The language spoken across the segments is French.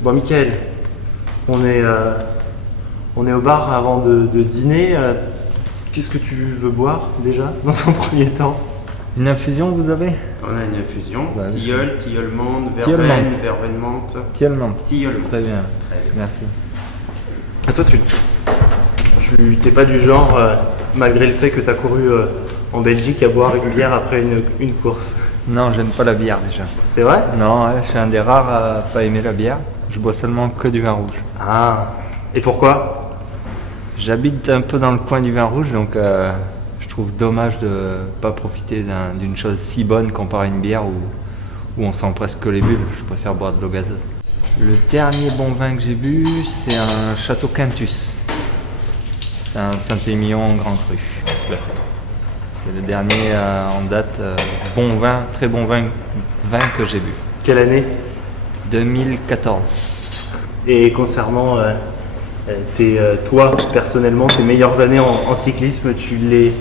Bon, Mickaël, on est, on est au bar avant de dîner. Qu'est-ce que tu veux boire déjà dans un premier temps? Une infusion, vous avez? On a une infusion, Bah, tilleul, tilleul menthe, Tilleul verveine, menthe. verveine menthe. Tilleul menthe. Tilleul menthe. Très bien, Très bien. merci. Ah, toi, tu t'es pas du genre, malgré le fait que tu as couru en Belgique, à boire une bière après une course. Non, j'aime pas la bière déjà. C'est vrai? Non, ouais, je suis un des rares à pas aimer la bière. Je bois seulement que du vin rouge. Ah, et pourquoi? J'habite un peu dans le coin du vin rouge, donc je trouve dommage de pas profiter d'une chose si bonne comparé à une bière où on sent presque que les bulles. Je préfère boire de l'eau gazeuse. Le dernier bon vin que j'ai bu, c'est un Château Quintus. C'est un Saint-Émilion Grand Cru classé. C'est le dernier en date, bon vin, très bon vin que j'ai bu. Quelle année? 2014. Et concernant toi, personnellement, tes meilleures années en cyclisme, tu les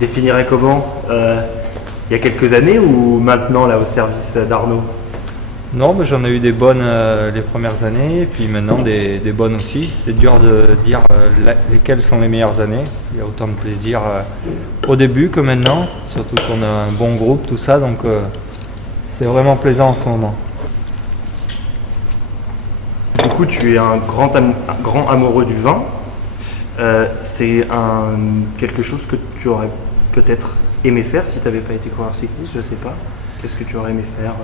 définirais comment? Il y a quelques années ou maintenant, là, au service d'Arnaud? Non, mais j'en ai eu des bonnes les premières années, et puis maintenant des bonnes aussi. C'est dur de dire lesquelles sont les meilleures années. Il y a autant de plaisir au début que maintenant, surtout qu'on a un bon groupe, tout ça, donc c'est vraiment plaisant en ce moment. Du coup, tu es un grand amoureux du vin. C'est quelque chose que tu aurais peut-être aimé faire si tu n'avais pas été coureur cycliste, je sais pas. Qu'est-ce que tu aurais aimé faire?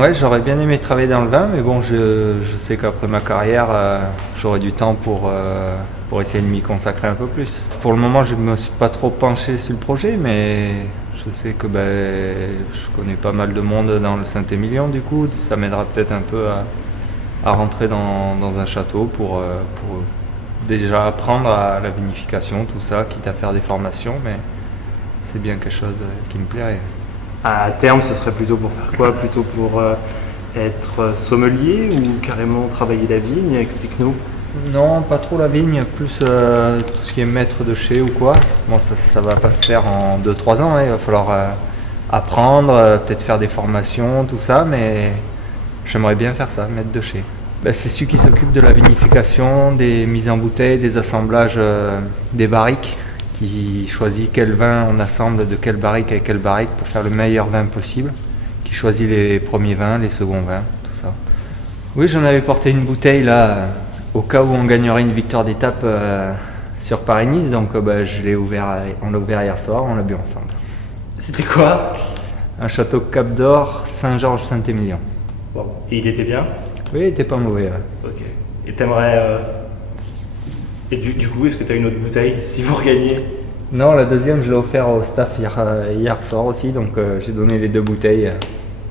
Ouais, j'aurais bien aimé travailler dans le vin, mais bon, je sais qu'après ma carrière, j'aurai du temps pour essayer de m'y consacrer un peu plus. Pour le moment, je ne me suis pas trop penché sur le projet, mais je sais que je connais pas mal de monde dans le Saint-Émilion, du coup, ça m'aidera peut-être un peu à rentrer dans un château pour déjà apprendre à la vinification, tout ça, quitte à faire des formations, mais c'est bien quelque chose qui me plairait. À terme, ce serait plutôt pour faire quoi? Plutôt pour être sommelier ou carrément travailler la vigne? Explique-nous. Non, pas trop la vigne, plus tout ce qui est maître de chez ou quoi. Bon, ça va pas se faire en 2-3 ans, hein. Il va falloir apprendre, peut-être faire des formations, tout ça, mais j'aimerais bien faire ça, maître de chez. C'est celui qui s'occupe de la vinification, des mises en bouteille, des assemblages des barriques, qui choisit quel vin on assemble de quelle barrique avec quelle barrique pour faire le meilleur vin possible, qui choisit les premiers vins, les seconds vins, tout ça. Oui, j'en avais porté une bouteille là, au cas où on gagnerait une victoire d'étape sur Paris-Nice, donc on l'a ouvert hier soir, on l'a bu ensemble. C'était quoi? Un château Cap d'Or, Saint-Georges-Saint-Émilion. Bon. Et il était bien? Oui, il était pas mauvais. Ouais. Ok. Et t'aimerais... Et du coup, est-ce que tu as une autre bouteille si vous regagnez? Non, la deuxième, je l'ai offert au staff hier soir aussi, donc j'ai donné les 2 bouteilles.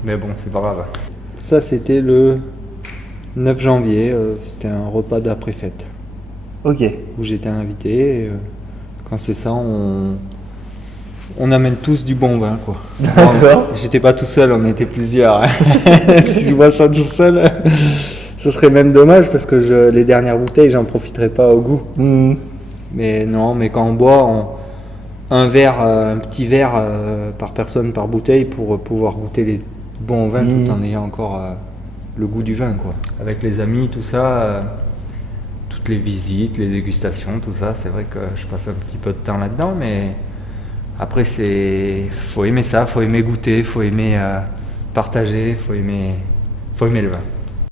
Mais bon, c'est pas grave. Ça, c'était le 9 janvier, c'était un repas d'après-fête. Ok. Où j'étais invité. Et, quand c'est ça, on amène tous du bon vin, quoi. D'accord. J'étais pas tout seul, on était plusieurs. Si je vois ça tout seul, ce serait même dommage parce que les dernières bouteilles, j'en profiterai pas au goût. Mmh. Mais non, mais quand on boit, un petit verre par personne, par bouteille, pour pouvoir goûter les bons vins tout en ayant encore le goût du vin, quoi. Avec les amis, tout ça, toutes les visites, les dégustations, tout ça, c'est vrai que je passe un petit peu de temps là-dedans, mais après, faut aimer ça, faut aimer goûter, faut aimer partager, faut aimer le vin.